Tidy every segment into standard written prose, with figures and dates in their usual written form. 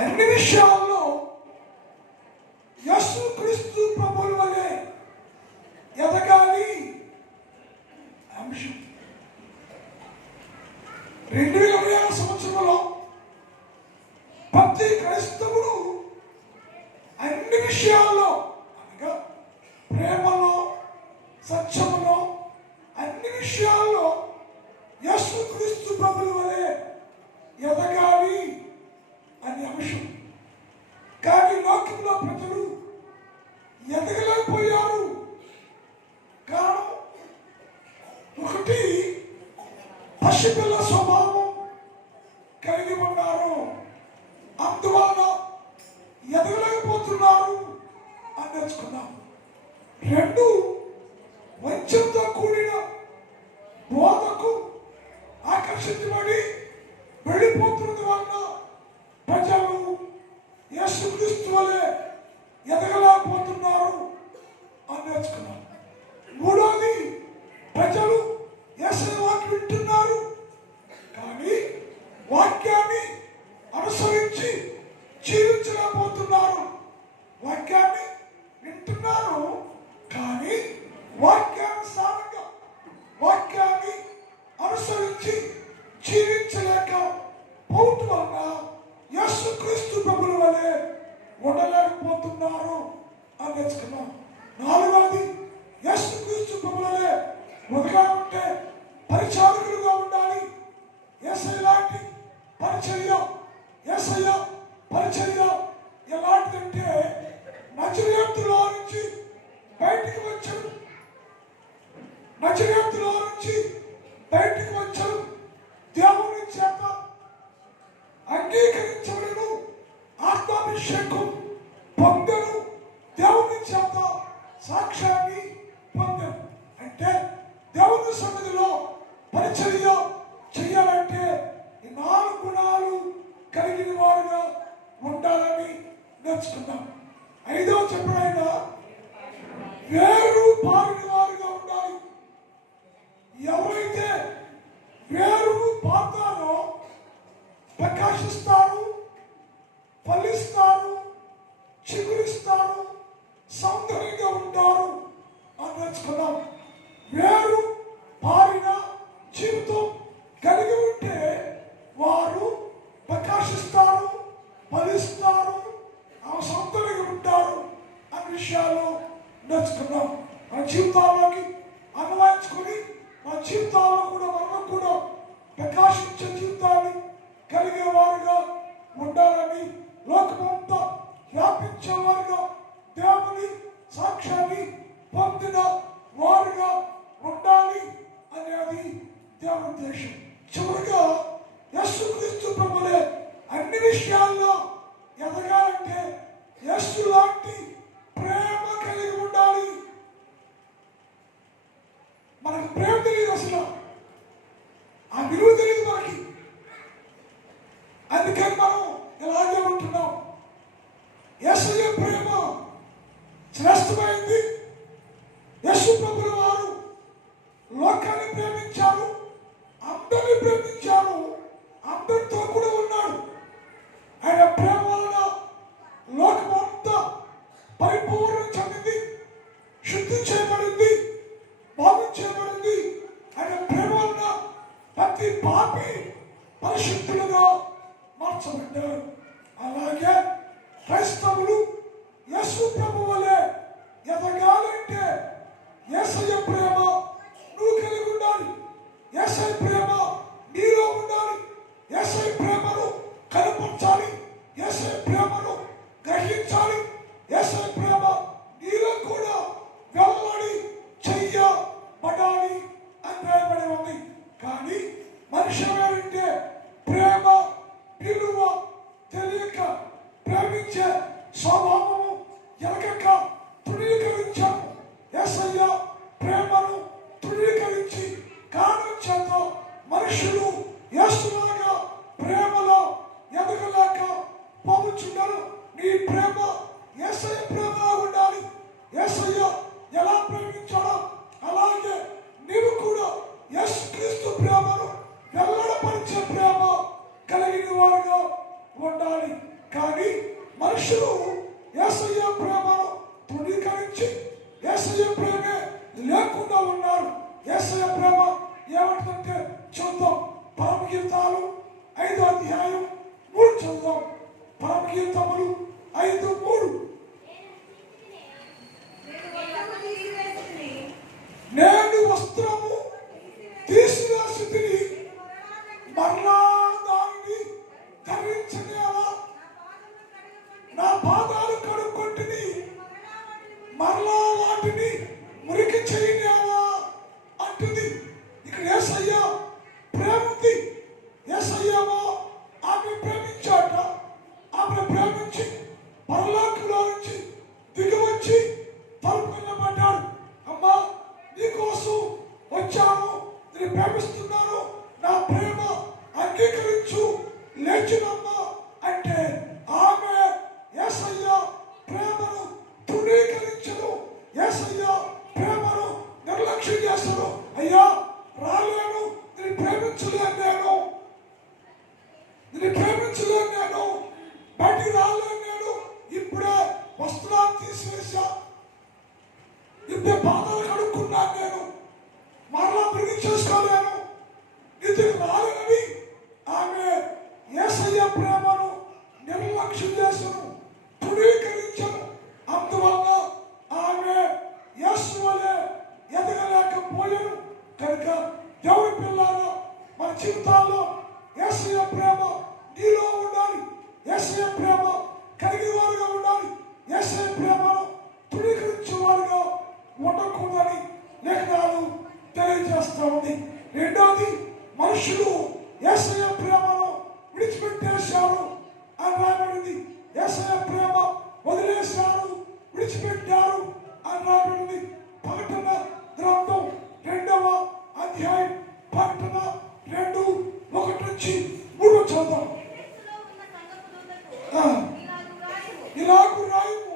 అన్ని విషయాల్లో యేసుక్రీస్తు ప్రభువుల వలె ఎదగాలి అంశం. 2020 సంవత్సరంలో ప్రతి క్రైస్తవుడు అన్ని విషయాల్లో అనగా ప్రేమలో, సత్యములో, అన్ని విషయాల్లో యేసుక్రీస్తు ప్రభువుల వలె ఎదగాలి అనే అంశం. కానీ లోకంలో ప్రజలు ఎదగలేకపోయారు. కారణం ఒకటి, పసిపిల్ల స్వభావం కలిగి ఉన్నారు, అందువలన ఎదగలేకపోతున్నారు అని నేర్చుకున్నాం. 2, వంచనతో కూడిన బోధకు ఆకర్షించబడి వెళ్ళిపోతున్నది వలన ప్రజలు యేసుక్రీస్తు వలె ఎదగలేకపోతున్నారు అని నేర్చుకున్నాం. 3, ప్రజలు యేసయ్య వాక్యం వింటున్నారు, కానీ వాక్యాన్ని అనుసరించి జీవించలేకపోతున్నారు. వాక్యాన్ని వింటున్నారు, కానీ వాక్యానుసారంగా వాక్యాన్ని అనుసరించి జీవించలేకపోవటం వలన యేసుక్రీస్తు ప్రభువుల వలె ఉండలేకపోతున్నారు అని నేర్చుకున్నాం. 4, యేసుక్రీస్తు ప్రభువుల వలె ఉంటే పరిచారకులుగా ఉండాలి. యేసయ్య లాంటి పరిచర్య, యేసయ్య పరిచర్య ఎలాంటిదంటే నజరేతులో నుంచి బయటికి వచ్చాడు. నజరేతులో నుంచి బయటికి వచ్చాడు, దేవుని చేత అంగీకరించబడను, ఆత్మాభిషేకం పొందను, దేవుని చేత సాక్ష్యాన్ని పొందను. అంటే దేవుని సన్నిధిలో పరిచర్య చేయాలంటే ఈ 4 గుణాలు కలిగిన వారుగా ఉండాలని నేర్చుకున్నాం. 5వ చెప్పిన వేరు పారిన వారుగా ఉండాలి. ఎవరైతే వేరు పారుతారో ప్రకాశిస్తారు, ఫలిస్తారు, చిగురిస్తారు, సౌందర్యంగా ఉంటారు అని నేర్చుకున్నాం. వేరు పారిన జీవితం కలిగి ఉంటే వారు ప్రకాశిస్తారు, ఫలిస్తారు, సౌందర్యంగా ఉంటారు అనే విషయాలు నేర్చుకున్నాం. మన జీవితాల్లోకి అన్వయించుకొని మన జీవితాల్లో కూడా మనం కూడా ప్రకాశించే జీవితాన్ని కలిగే వారుగా ఉండాలని, లోకమంతా వ్యాపించేవారుగా, దేవుని సాక్ష్యాన్ని పొందిన వారుగా ఉండాలి అనేది దేవుని ఉద్దేశం. చివరిగా యేసుక్రీస్తు ప్రభువులే అన్ని విషయాల్లో ఎదగాలంటే యేసు లాంటి ప్రేమ కలిగి ఉండాలి. మనకు ప్రేమ తెలియదు, అసలు ఆ విలువ తెలియదు మనకి. అందుకని మనం ఇలాగే ఉంటున్నాం. యేసయ్య ప్రేమ శ్రేష్టమైంది. యేసు ప్రభువుల వారు లోకాన్ని ప్రేమించారు, అందరిని ప్రేమించారు, అందరితో కూడా ఉన్నాడు. ఆయన ప్రేమ వలన లోకమంతా పరిపూర్ణం చెందింది, శుద్ధి చేయబడింది, బాగు చేయబడింది. ఆయన ప్రేమ వలన ప్రతి పాపి పరిశుద్ధులుగా మార్చబడ్డారు. అలాగే క్రైస్తవులు యేసు ప్రభువు వలె ఎదగాలంటే యేసయ్య ప్రేమ నువ్వు కలిగి ఉండాలి. యేసయ్య ప్రేమ నీలో ఉండాలి. యేసయ్య ప్రేమను కనపరచాలి. యేసయ్య ప్రేమను గ్రహించాలి. యేసయ్య ప్రేమ నీలో కూడా వెల్లడి చెయ్యబడాలి అని రాయబడి ఉంది. కానీ మనిషి ఏంటంటే ప్రేమ విలువ తెలియక, ప్రేమించే స్వభావము ఎరగక తృణీకరించాము. యేసయ్య ప్రేమను తృణీకరించి కారణం చేత మనుషులు యేసులాగా ప్రేమలో ఎదగలేక పోవచ్చున్నారు. నీ ప్రేమ యేసయ్య ప్రేమగా ఉండాలి. యేసయ్య ఎలా ప్రేమించాడో అలాగే నీవు కూడా యేసుక్రీస్తు ప్రేమను వెల్లడపరిచే ప్రేమ కలిగిన వారుగా ఉండాలి. కానీ మనుషులు యేసయ్య ప్రేమను తృణీకరించి యేసయ్య ప్రేమే లేకుండా ఉన్నారు. యేసయ్య ప్రేమ ఏమంటుందంటే చూద్దాం. పరమగీతాలు 5వ అధ్యాయం 3 చదువుదాం. పరమగీతములు 5:3. నేను వస్త్రము తీసివేసితిని, మరలా దానిని ధరించనేలా. నా పాదాలు కడుక్కొంటిని, మరలా వాటిని మురికి చేయనేలా అంటుంది. ఇక్కడ యేసయ్య ప్రేమ ఉంది. యేసయ్యేమో ఆమె ప్రేమించాట. ఆమె ప్రేమించి పరలోకంలో నుంచి దిగి వచ్చి తలుపు నిలబడ్డాడు. అమ్మా, నీకోసం వచ్చాను, నేను ప్రేమిస్తున్నాను, నా ప్రేమ అంగీకరించు, లేచినమ్మా అంటే ఆమె యేసయ్య ప్రేమను తృణీకరించను. యేసయ్య ప్రేమను నిర్లక్ష్యం చేస్తారు. అయ్యా రాలేను, నేను ప్రేమించలేను, నేను ప్రేమించలేను, నేను బయటికి రాలేను, నేను ఇప్పుడే వస్త్రాన్ని తీసివేశా, ఇప్పుడే పాదాలు కడుక్కున్నాను, నేను మరలా పెళ్లి చేసుకోలేను, ఇది రాలేనని ఆమె యేసయ్య ప్రేమను నిర్లక్ష్యం చేసను, తృణీకరించను. అందువల్ల ఆమె యేసు వలె ఎదగలేకపోయాను. కనుక దేవుని పిల్లారా, మన జీవితాల్లో యేసయ్య ప్రేమ నీలో ఉండాలి. యేసయ్య ప్రేమ కలిగిన వారుగా ఉండాలి. యేసయ్య ప్రేమను తృణీకరించే వారుగా ఉండకూడదని లేఖనాలు తెలియజేస్తూ ఉంది. రెండోది, మనుషులు యేసయ్య ప్రేమను విడిచిపెట్టేశారు అని రాయబడింది. యేసయ్య ప్రేమ వదిలేశారు, విడిచిపెట్టారు అని రాయబడింది. ప్రకటన గ్రంథం 2వ అధ్యాయం ప్రకటన 2:1-3 చదువుదాం. ఇలాగు రాయము,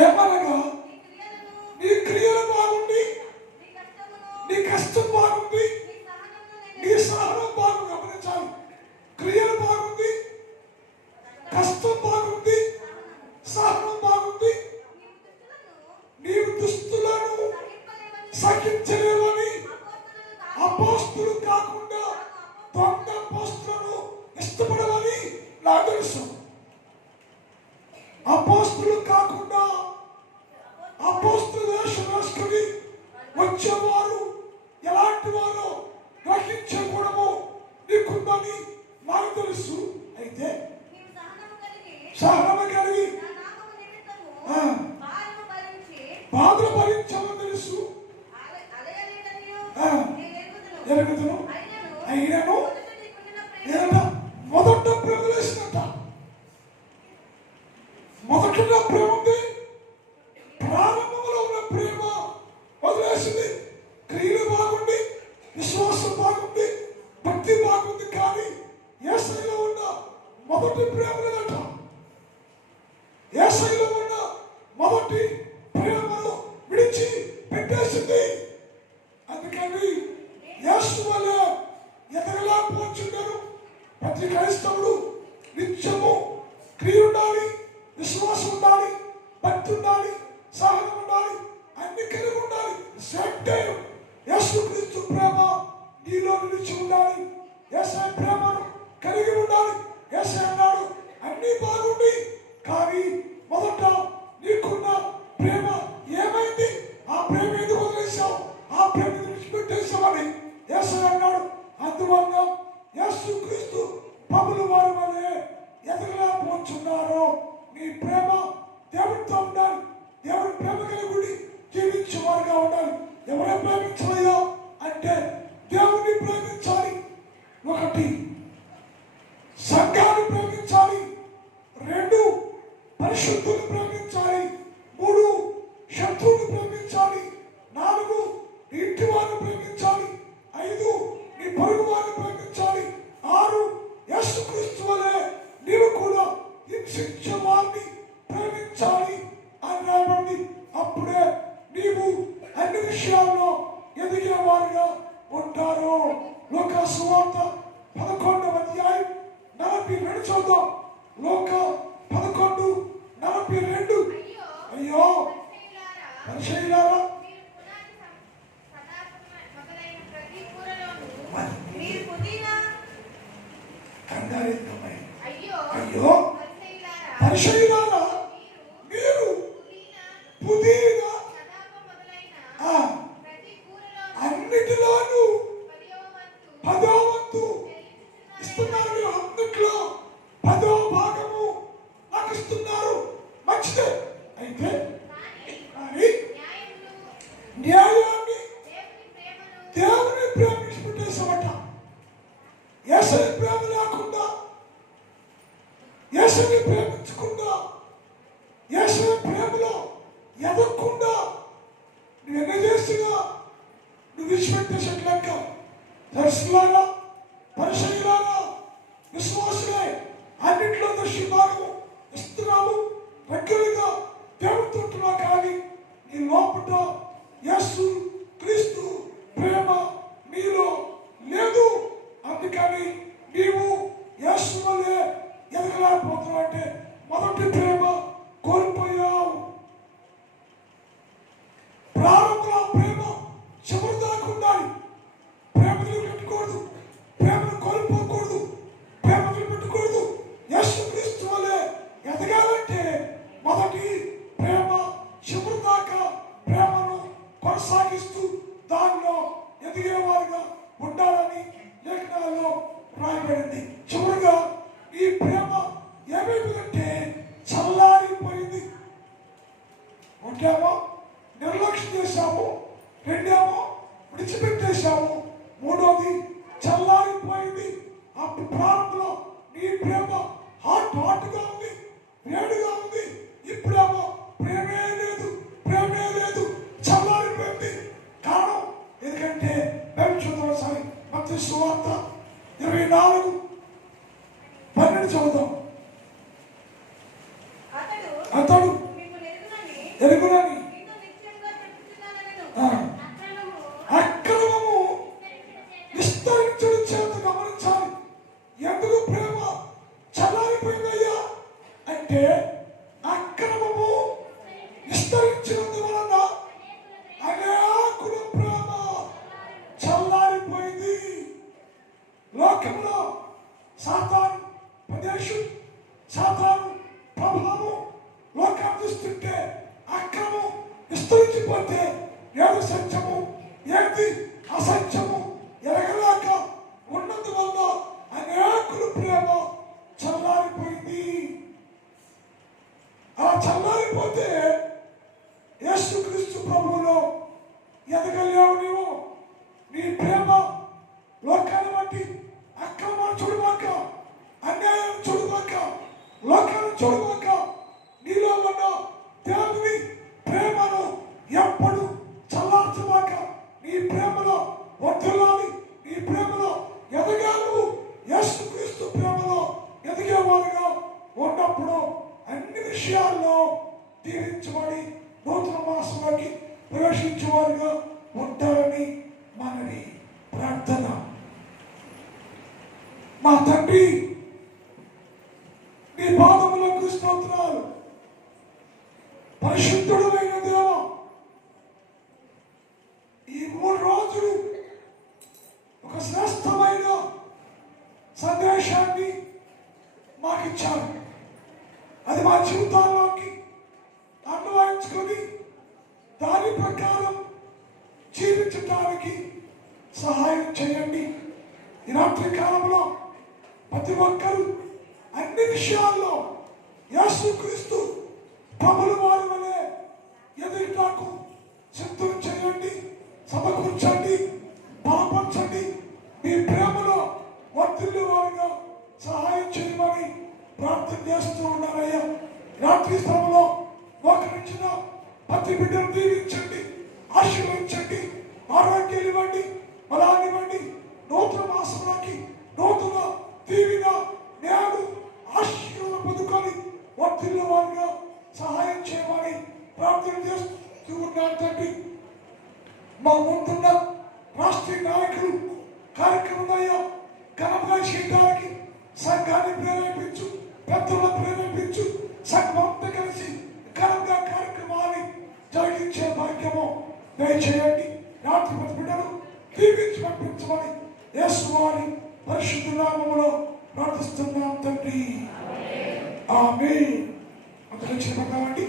ఏమనగా నీ క్రియలు బాగుంది, నీ కష్టం బాగుంది, నీ సహనం బాగుంది. గమనించాలి, క్రియలు బాగుంది, కష్టం బాగుంది, సహనం బాగుంది. నీవు దుస్తులను సహించలేవని అపోస్తులు కాకుండా దొంగ అపోస్తులను ఇష్టపడవని నాకు తెలుసు. అపోస్తులు కాకుండా అపోస్తుల వేషం వేసుకుని వచ్చేవారు ఎలాంటి వారో గ్రహించకూడదు నీకుందని నాకు తెలుసు. అయితే సహనము కలిగి బాధలు భరించాలని తెలుసు, ఎరుగుదును. అయినను మొదట ప్రేమ వేసినట్ట, మొదట ప్రేమ ఉంది, ప్రారంభంలో ఉన్న ప్రేమ వదిలేసింది. క్రియలు బాగుంది, విశ్వాసం బాగుంది, భక్తి బాగుంది, కానీ యేసయ్యలో ఉన్న మొదటి ప్రేమ లేదట. యేసయ్యలో ఉన్న మొదటి ప్రేమను విడిచి పెట్టేసింది. అందుకని యేసు వలె ఎదగలేకపోతున్నారు. ప్రతి క్రైస్తవుడు నిత్యము క్రియ ఉండాలి, విశ్వాసం ఉండాలి, భక్తి ఉండాలి, సహనం ఉండాలి, అన్ని కలిగి ఉండాలి. సేమ్ యేసుక్రీస్తు ప్రేమ నీలో నిలిచి ఉండాలి. యేసయ్య ప్రేమను కలిగి ఉండాలి. యేసయ్య అన్నాడు, అన్ని బాగుండి కానీ మొదట నీకున్న ప్రేమ ఏమైంది? ఆ ప్రేమ ఎందుకు వదిలేశావు? ఆ ప్రేమ విడిచిపెట్టేశావని యేసయ్య అన్నాడు. అందువల్ల యేసుక్రీస్తు ప్రభుల వారి వలె ఎదగలేకపోతున్నారు. నీ ప్రేమ దేవుడితో ఉండాలి. దేవుడి ప్రేమ కలిగి జీవించేవారుగా ఉండాలి. ఎవరే ప్రేమించాలయ్యా అంటే దేవుడిని ప్రేమించాలి. 1 సంఘాన్ని ప్రేమించాలి, 2 పరిశుద్ధుని ప్రేమించాలి, 3 శత్రువుని ప్రేమించాలి, 4 ఇంటి వారిని ప్రేమించాలి, 5 నీ పొరుగు వారిని ప్రేమించాలి, 6 యేసుక్రీస్తు వలె నీవు కూడా హింసించే వారిని ప్రేమించాలి అని రాయబడింది. అప్పుడే నీవు అన్ని విషయాల్లో ఎదిగేవారుగా ఉంటారు. లూకా సువార్త 11వ అధ్యాయం 42 చూద్దాం. లూకా 11:42. అయ్యో పరిసయ్యులారా, అయ్యో పరిసయ్యులారా, మీరు పుదీనా అన్నిటిలోనూ 10వ వంతు ఇస్తున్నారు. మీరు అన్నిట్లో 10వ భాగము నాకు ఇస్తున్నారు. మంచిదే. అయితే న్యాయాన్ని దేవుని ప్రేమ విడిచిపెట్టేసామట. యేసుని ప్రేమ లేకుండా, యేసుని ప్రేమించకుండా, యేసుని ప్రేమలో ఎదగకుండా నువ్వు ఎన్ని చేసినా నువ్వు విడిచిపెట్టేసట్లెక్క. దర్శకులారా, పరిసయ్యులారా, విశ్వాసులే, అన్నింటిలో దృష్టి భాగము ఇస్తున్నాము. రెగ్యులర్గా దేవుడితో ఉంటున్నా కానీ నీ లోపల యేసు క్రీస్తు ప్రేమ నీలో లేదు. అందుకని నీవు యేసు వలె ఎదగలేకపోతున్నావు. అంటే మొదటి ప్రేమ కోల్పోయావు. ప్రారంభంలో ప్రేమ చివరి దాకా ఉండాలి. ప్రేమను పెట్టుకోకూడదు, ప్రేమను కోల్పోకూడదు, ప్రేమను పెట్టుకోకూడదు. యేసు క్రీస్తు వలె ఎదగాలంటే మొదటి ప్రేమ చివరి దాకా ప్రేమను కొనసాగిస్తూ దానిలో ఎదిగేవారుగా ఉండాలని లేఖనాల్లో రాయబడింది. చివరిగా ఈ ప్రేమ ఏమైందంటే చల్లారిపోయింది. ఒకటేమో నిర్లక్ష్యం చేశాము, రెండేమో విడిచిపెట్టేశాము, మూడోది చల్లారిపోయింది. అప్పుడు ప్రారంభంలో నీ ప్రేమ హాట్గా ఉంది, వేడిగా ఉంది. ఇప్పుడేమో ప్రేమే లేదు, ప్రేమే లేదు, చల్లారిపోయింది. కారణం ఎందుకంటే చూద్దాం. మత్తయి సువార్త 24:12 చదువుతాం. అతడు ఎరుగునని అక్రమము విస్తరించడం చేత గమనించాలి. ఎందుకు ప్రేమ చల్లారిపోయిందయ్యా అంటే అక్రమము విస్తరించినందువలన అనేకుల ప్రేమ చల్లారిపోయింది. లోకంలో సాతాను ప్రదేశం, సాతాను ప్రభావం లోకాన్ని చూస్తుంటే అక్రమం విస్తరించిపోతే ఏది సత్యము ఏది అసత్యము ఎరగలేక ఉన్నందువల్ల అనేకుల ప్రేమ చల్లారిపోయింది. అలా చల్లారిపోతే యేసుక్రీస్తు ప్రభువులో ఎదగలేవు. నీవు నీ ప్రేమ లోకాన్ని బట్టి అక్రమాన్ని చూడమాక, అన్యాయాన్ని చూడమాక, లోకాన్ని చూడమాక, నీలో ఉన్న దేవుని ప్రేమను ఎప్పుడు చల్లార్చమాక. నీ ప్రేమలో వర్ధిల్లాలి, నీ ప్రేమలో ఎదగాలి. యేసుక్రీస్తు ప్రేమలో ఎదిగేవారుగా ఉన్నప్పుడు అన్ని విషయాల్లో దీవించబడి నూతన మాసంలోకి ప్రవేశించేవారుగా ఉంటారని మనని ప్రార్థన. మా తండ్రి, నీ పాదములకు స్తోత్రాలు. పరిశుద్ధుడైన దేవా, ఈ 3 రోజులు ఒక శ్రేష్టమైన సందేశాన్ని మాకిచ్చారు. అది మా జీవితాల్లోకి అన్వయించుకొని దాని ప్రకారం జీవించడానికి సహాయం చేయండి. ఈ రాత్రి కాలంలో ప్రతి ఒక్కరూ అన్ని విషయాల్లో యేసుక్రీస్తు ప్రభుల వారి వలె ఎదుగుటకు సిద్ధం చేయండి, సమకూర్చండి, బలపరచండి. మీ ప్రేమలో వర్ధిల్లే వారిగా సహాయం చేయమని ప్రార్థన చేస్తూ ఉన్నారయ్యా. రాత్రి స్థలంలో మోకరించిన ప్రతి బిడ్డను దీవించండి, ఆశీర్వదించండి, ఆరోగ్యాలు ఇవ్వండి, బలాన్ని ఇవ్వండి. నూతన మాసంలోకి నూతన దీవిన నేడు ఆశీర్వాదం పొందుకొని వర్ధిల్లే వారిగా సహాయం చేయమని ప్రార్థన చేస్తూ ఉన్నాను తండ్రి. మా ముందున్న రాష్ట్రీయ నాయకులు కార్యక్రమం ఘనంగా చేయడానికి సంఘాన్ని ప్రేరేపించు, పెద్దలను ప్రేరేపించు, సంఘం అంతా కలిసి ఘనంగా కార్యక్రమాన్ని జరిగించే భాగ్యము దయచేయండి. రాత్రి బిడ్డలు దీవించి పంపించమని యేసు వారి పరిశుద్ధ నామములో ప్రార్థిస్తున్నాం తండ్రి. ఆమేన్. అంతలో చెప్పండి.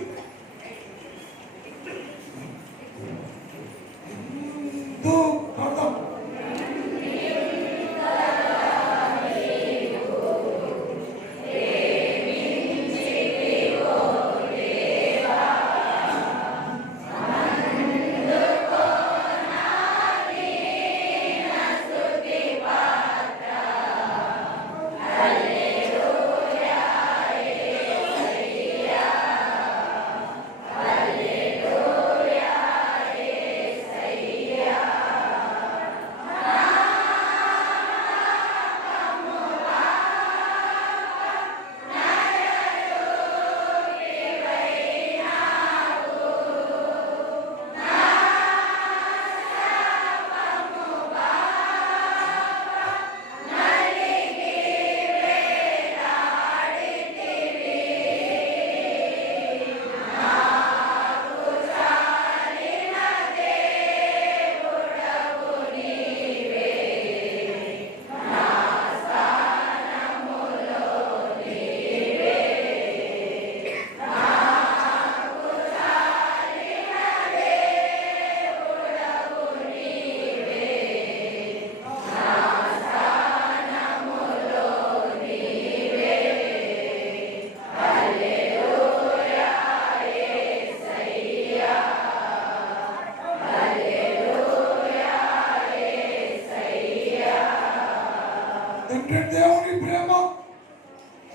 దేవుని ప్రేమ,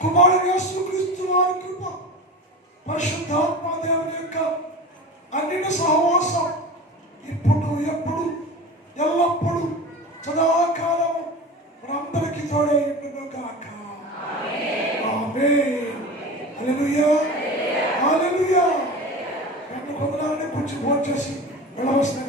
కుమారుడు యేసుక్రీస్తు వారి కృప, పరిశుద్ధాత్మ దేవుని యొక్క అన్నిటి సహవాసం ఇప్పుడు ఎప్పుడు ఎల్లప్పుడు సదాకాలము మనందరికీ తోడై ఉండును గాక. ఆమేన్. హల్లెలూయా, హల్లెలూయా. రెండు కొందనాలని కొంచెం భోజనం చేసి వెళ్ళవలసిన